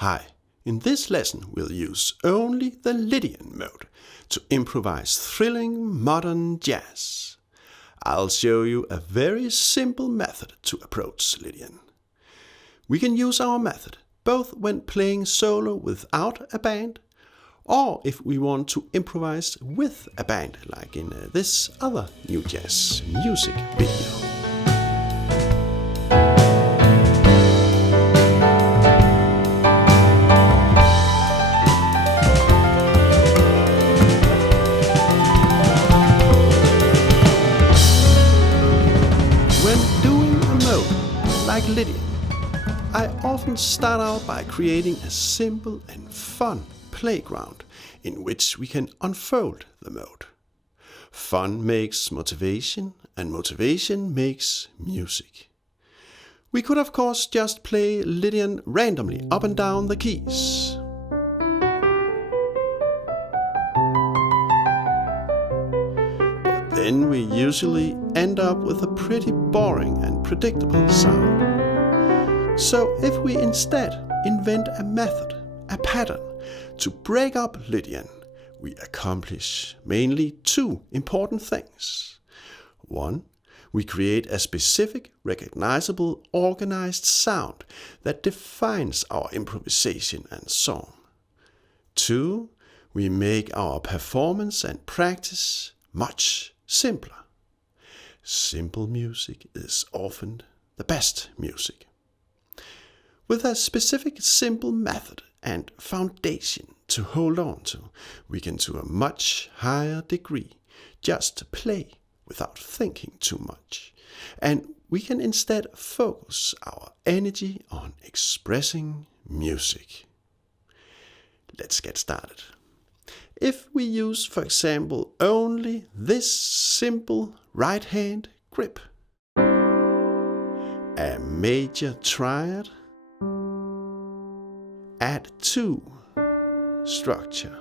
Hi, in this lesson we'll use only the Lydian mode to improvise thrilling modern jazz. I'll show you a very simple method to approach Lydian. We can use our method both when playing solo without a band, or if we want to improvise with a band, like in this other new jazz music video. When doing a mode like Lydian, I often start out by creating a simple and fun playground in which we can unfold the mode. Fun makes motivation, and motivation makes music. We could of course just play Lydian randomly up and down the keys. But then we usually end up with a pretty boring and predictable sound. So if we instead invent a method, a pattern, to break up Lydian, we accomplish mainly two important things. One, we create a specific, recognizable, organized sound that defines our improvisation and song. Two, we make our performance and practice much simpler. Simple music is often the best music. With a specific simple method and foundation to hold on to, we can to a much higher degree just play without thinking too much, and we can instead focus our energy on expressing music. Let's get started. If we use, for example, only this simple right hand grip, a major triad, add 2 structure,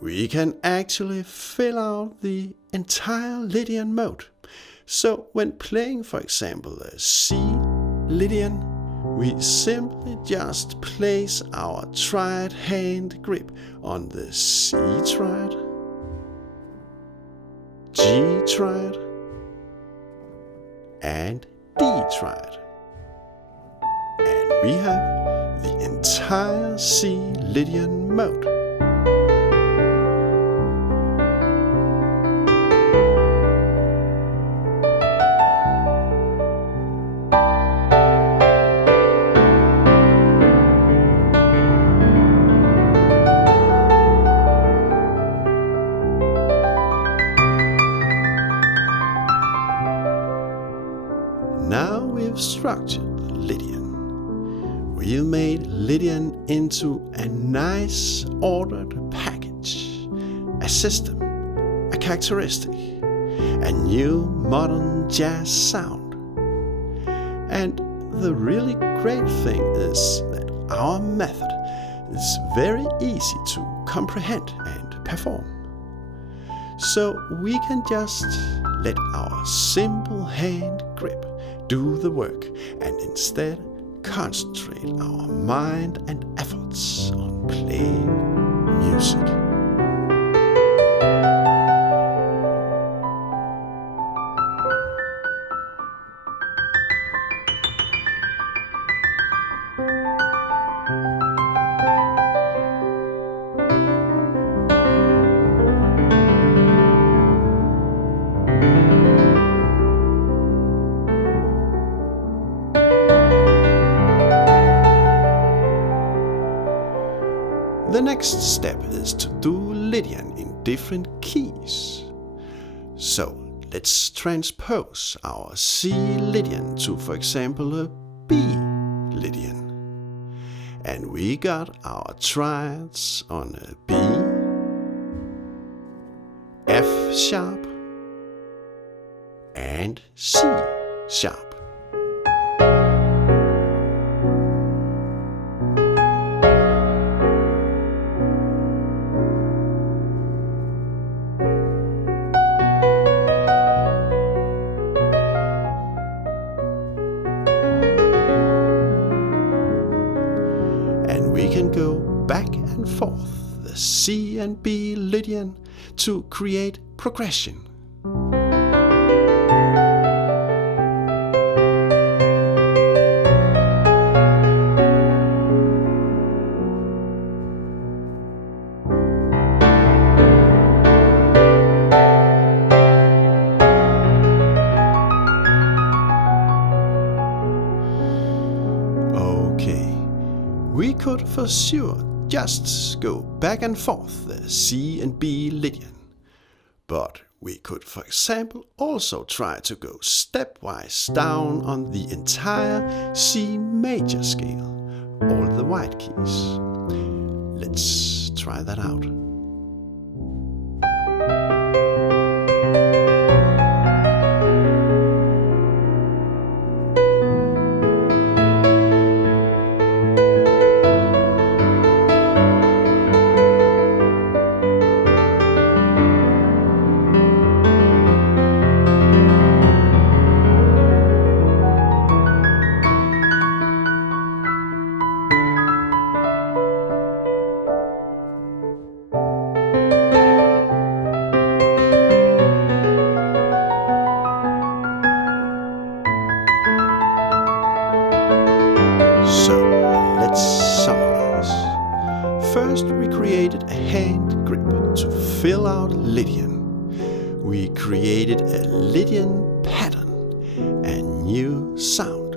we can actually fill out the entire Lydian mode. So when playing, for example, a C Lydian, we simply just place our triad hand grip on the C triad, G triad, and D triad. And we have the entire C Lydian mode. Now we've structured Lydian. We've made Lydian into a nice ordered package, a system, a characteristic, a new modern jazz sound. And the really great thing is that our method is very easy to comprehend and perform. So we can just let our simple hand grip do the work and instead concentrate our mind and efforts on playing music. The next step is to do Lydian in different keys. So let's transpose our C Lydian to, for example, a B Lydian. And we got our triads on a B, F sharp, and C sharp. And we can go back and forth the C and B Lydian to create progression. We could for sure just go back and forth the C and B Lydian. But we could, for example, also try to go stepwise down on the entire C major scale, all the white keys. Let's try that out. First, we created a hand grip to fill out Lydian. We created a Lydian pattern, a new sound.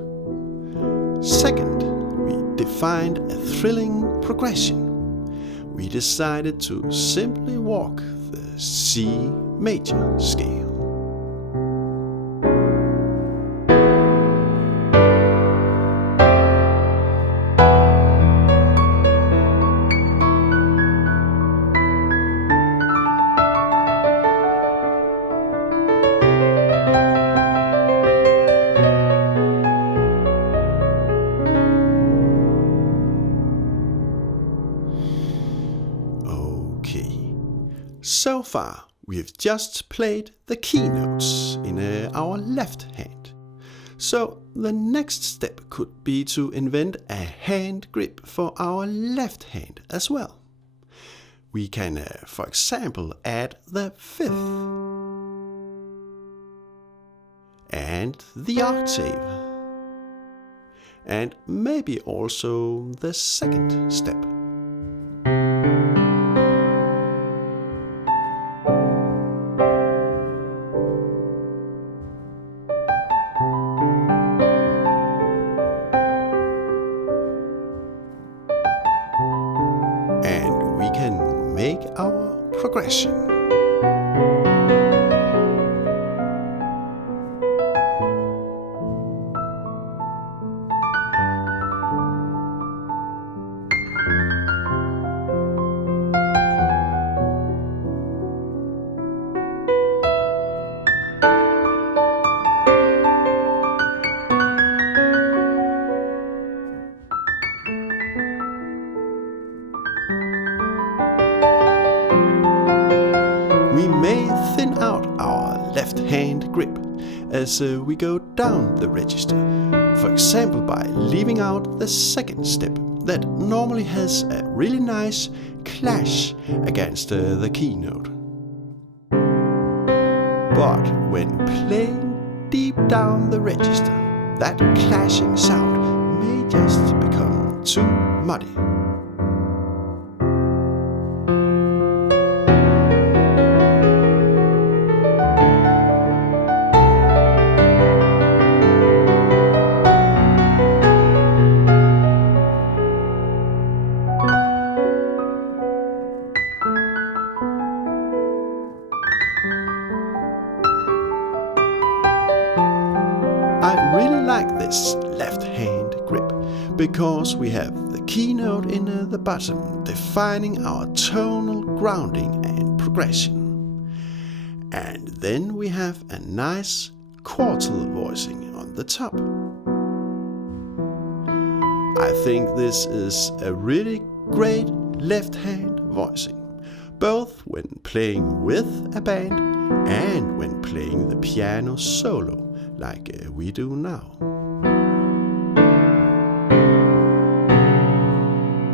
Second, we defined a thrilling progression. We decided to simply walk the C major scale. So far, we've just played the keynotes in our left hand. So the next step could be to invent a hand grip for our left hand as well. We can, for example, add the fifth and the octave, and maybe also the second step. And we can make our progression. We may thin out our left hand grip as we go down the register, for example by leaving out the second step that normally has a really nice clash against the key note. But when playing deep down the register, that clashing sound may just become too muddy. I really like this left hand grip because we have the key note in the bottom defining our tonal grounding and progression. And then we have a nice quartal voicing on the top. I think this is a really great left hand voicing, both when playing with a band and when playing the piano solo, like we do now. We may thin out our left hand grip as we go down the register, for example by leaving out the second step that normally has a really nice clash against the key note. But when playing deep down the register, that clashing sound may just become too muddy.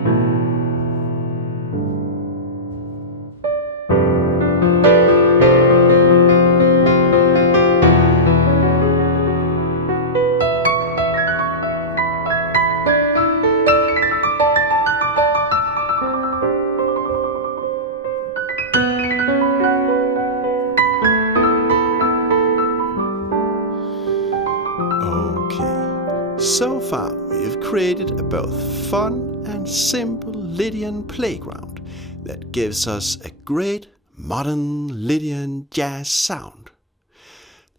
created a both fun and simple Lydian playground that gives us a great modern Lydian jazz sound.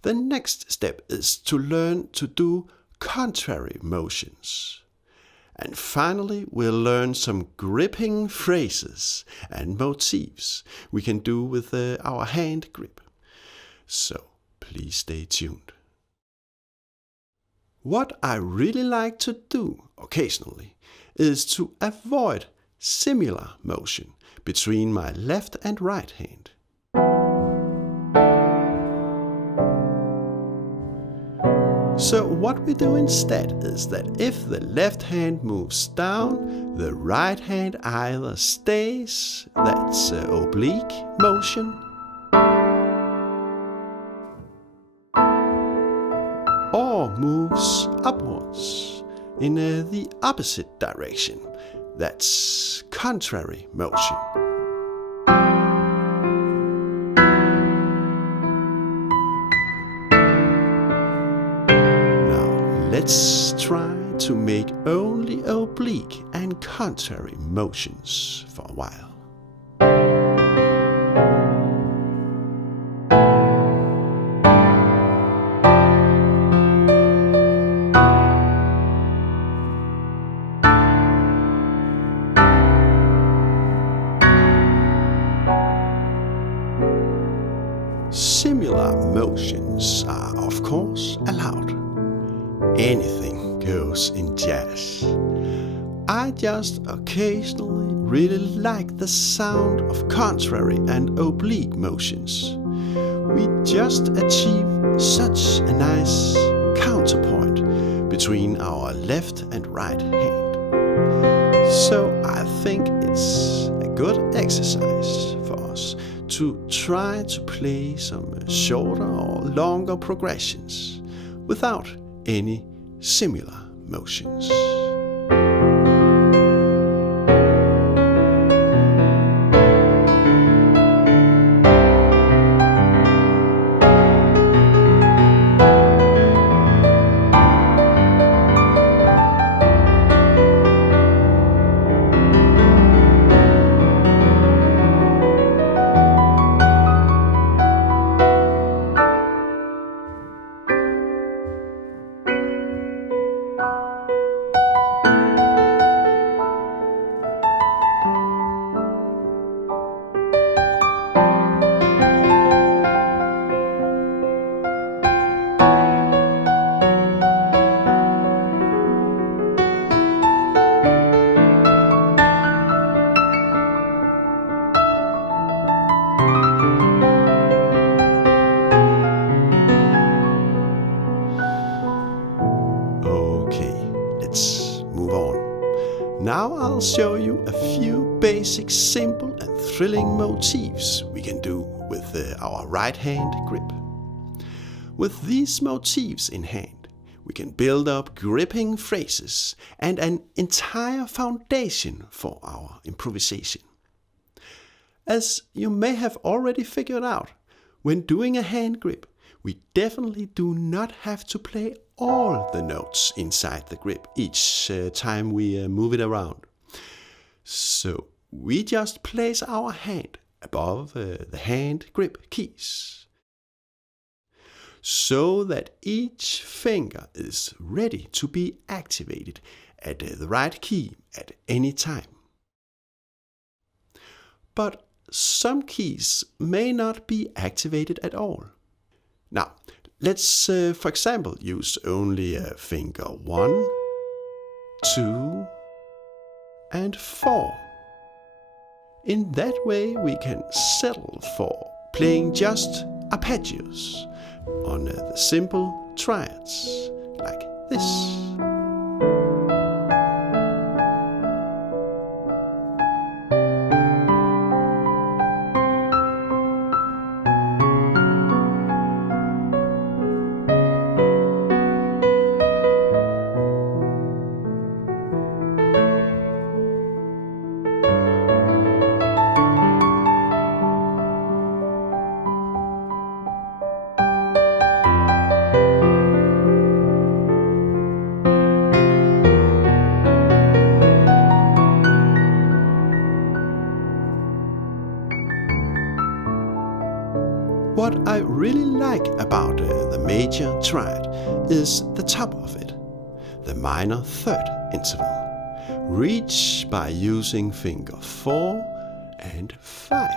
The next step is to learn to do contrary motions. And finally, we'll learn some gripping phrases and motifs we can do with our hand grip. So please stay tuned. What I really like to do occasionally is to avoid similar motion between my left and right hand. So what we do instead is that if the left hand moves down, the right hand either stays, that's oblique motion, or moves upwards in the opposite direction, that's contrary motion. Let's try to make only oblique and contrary motions for a while. Similar motions are, of course, allowed. Anything goes in jazz. I just occasionally really like the sound of contrary and oblique motions. We just achieve such a nice counterpoint between our left and right hand. So I think it's a good exercise for us to try to play some shorter or longer progressions without any similar motions. Now I'll show you a few basic, simple and thrilling motifs we can do with our right hand grip. With these motifs in hand, we can build up gripping phrases and an entire foundation for our improvisation. As you may have already figured out, when doing a hand grip, we definitely do not have to play all the notes inside the grip each time we move it around. So we just place our hand above the hand grip keys, so that each finger is ready to be activated at the right key at any time. But some keys may not be activated at all. Now, let's for example use only finger 1, 2 and 4. In that way we can settle for playing just arpeggios on the simple triads like this. what I really like about the major triad is the top of it, the minor third interval, reached by using finger 4 and 5.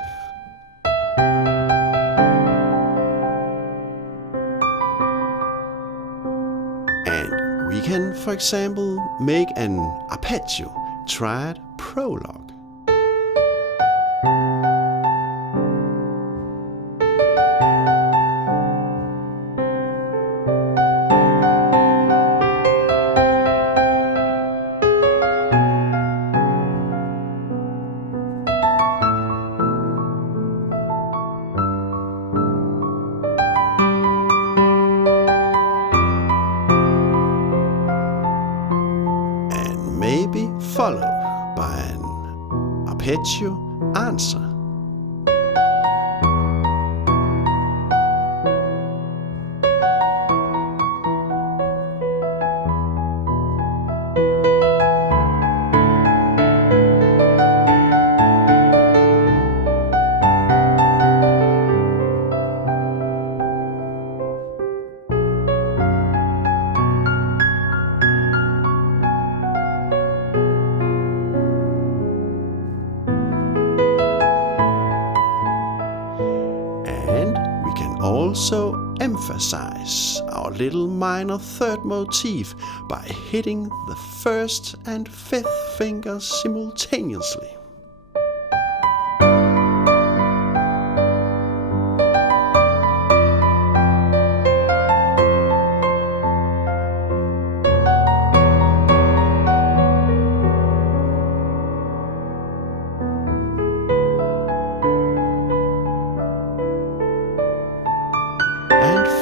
And we can, for example, make an arpeggio triad prologue. Maybe followed by an arpeggio answer. Also emphasize our little minor third motif by hitting the first and fifth fingers simultaneously.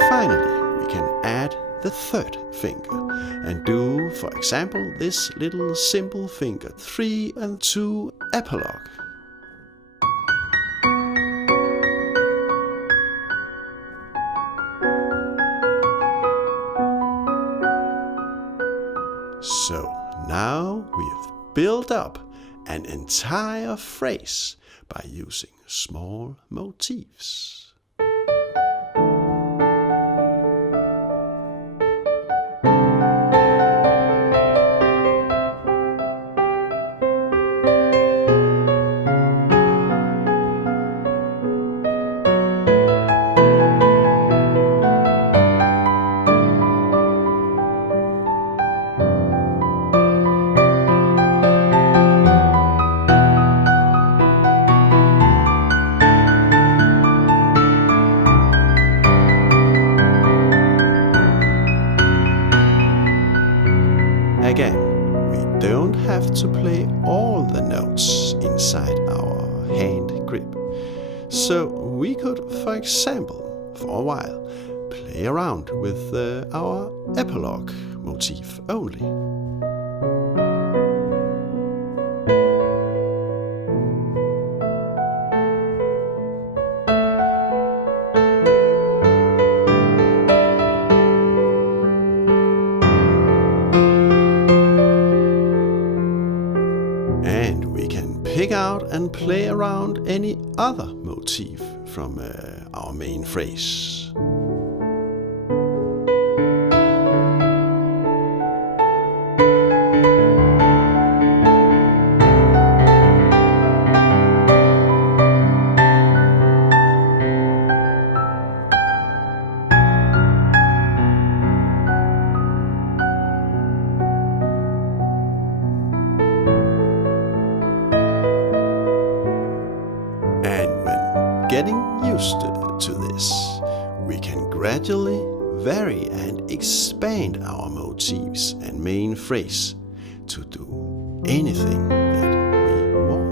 Finally, we can add the third finger and do, for example, this little simple finger 3 and 2 epilogue. So now we have built up an entire phrase by using small motifs. Again, we don't have to play all the notes inside our hand grip. So we could, for example, for a while, play around with our epilogue motif only. Pick out and play around any other motif from our main phrase. Getting used to this, we can gradually vary and expand our motifs and main phrase to do anything that we want.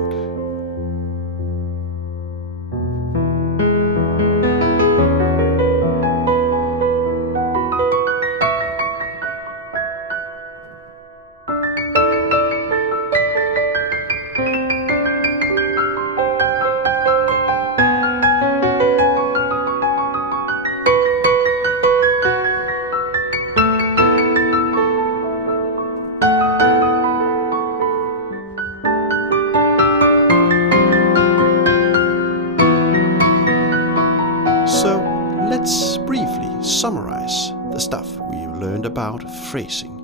summarize the stuff we've learned about phrasing.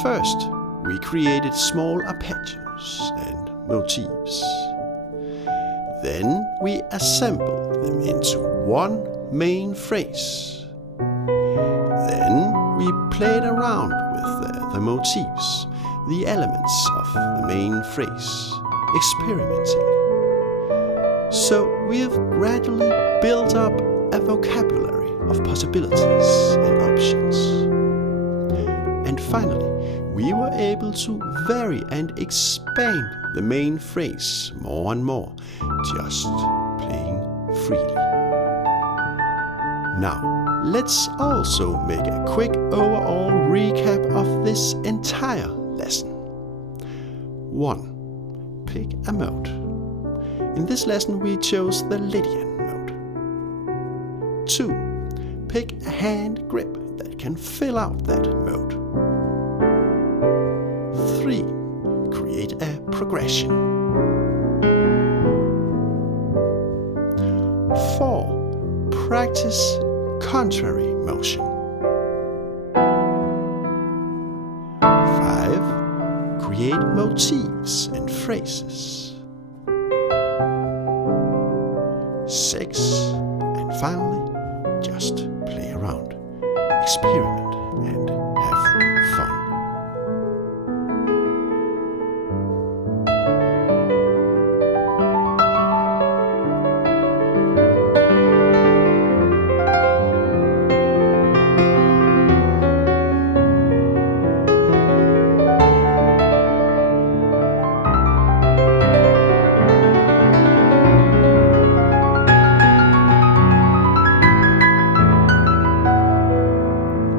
First, we created small arpeggios and motifs. Then we assembled them into one main phrase. Then we played around with the motifs, the elements of the main phrase, experimenting. So we have gradually built up a vocabulary of possibilities and options. And finally, we were able to vary and expand the main phrase more and more, just playing freely. Now, let's also make a quick overall recap of this entire lesson. 1. Pick a mode. In this lesson we chose the Lydian mode. 2. Pick a hand grip that can fill out that mode. 3. Create a progression. 4. Practice contrary motion. 5. Create motifs and phrases. 6. And finally, just play around, experiment, and have fun.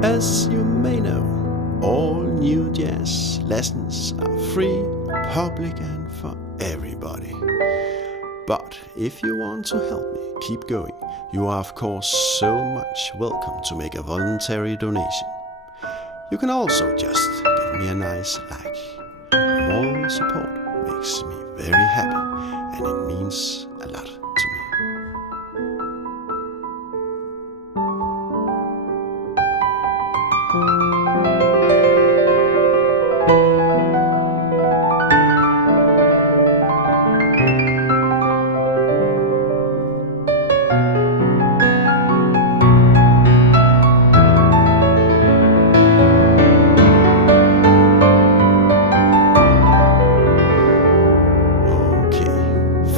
As you may know, all new jazz lessons are free, public and for everybody. But if you want to help me keep going, you are of course so much welcome to make a voluntary donation. You can also just give me a nice like. More support makes me very happy and it means a lot to me.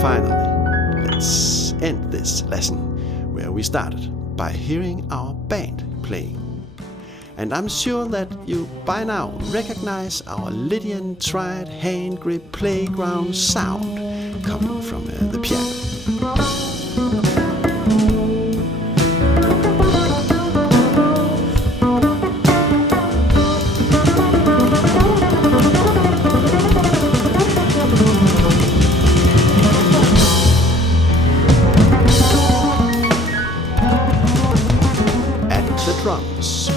Finally, let's end this lesson where we started by hearing our band playing. And I'm sure that you by now recognize our Lydian triad hand grip playground sound coming from the piano. Drums,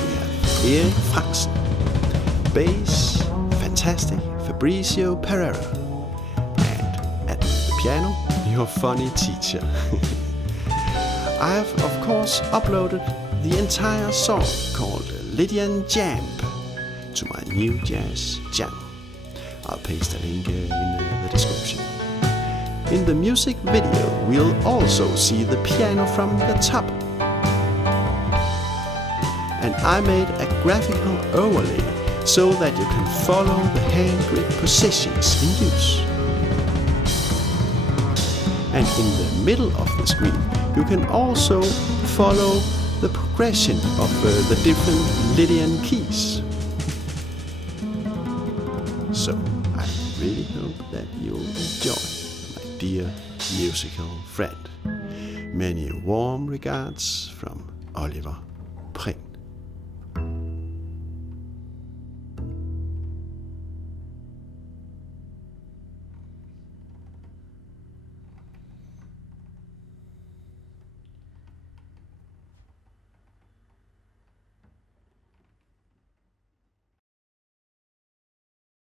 we have Erik Frantzen. Bass, fantastic Fabrizio Pereira. And at the piano, your funny teacher. I have of course uploaded the entire song called Lydian Jam to my new jazz channel. I'll paste a link in the description. In the music video, we'll also see the piano from the top. And I made a graphical overlay so that you can follow the hand grip positions in use. And in the middle of the screen, you can also follow the progression of the different Lydian keys. So I really hope that you'll enjoy, my dear musical friend. Many warm regards from Oliver Pring.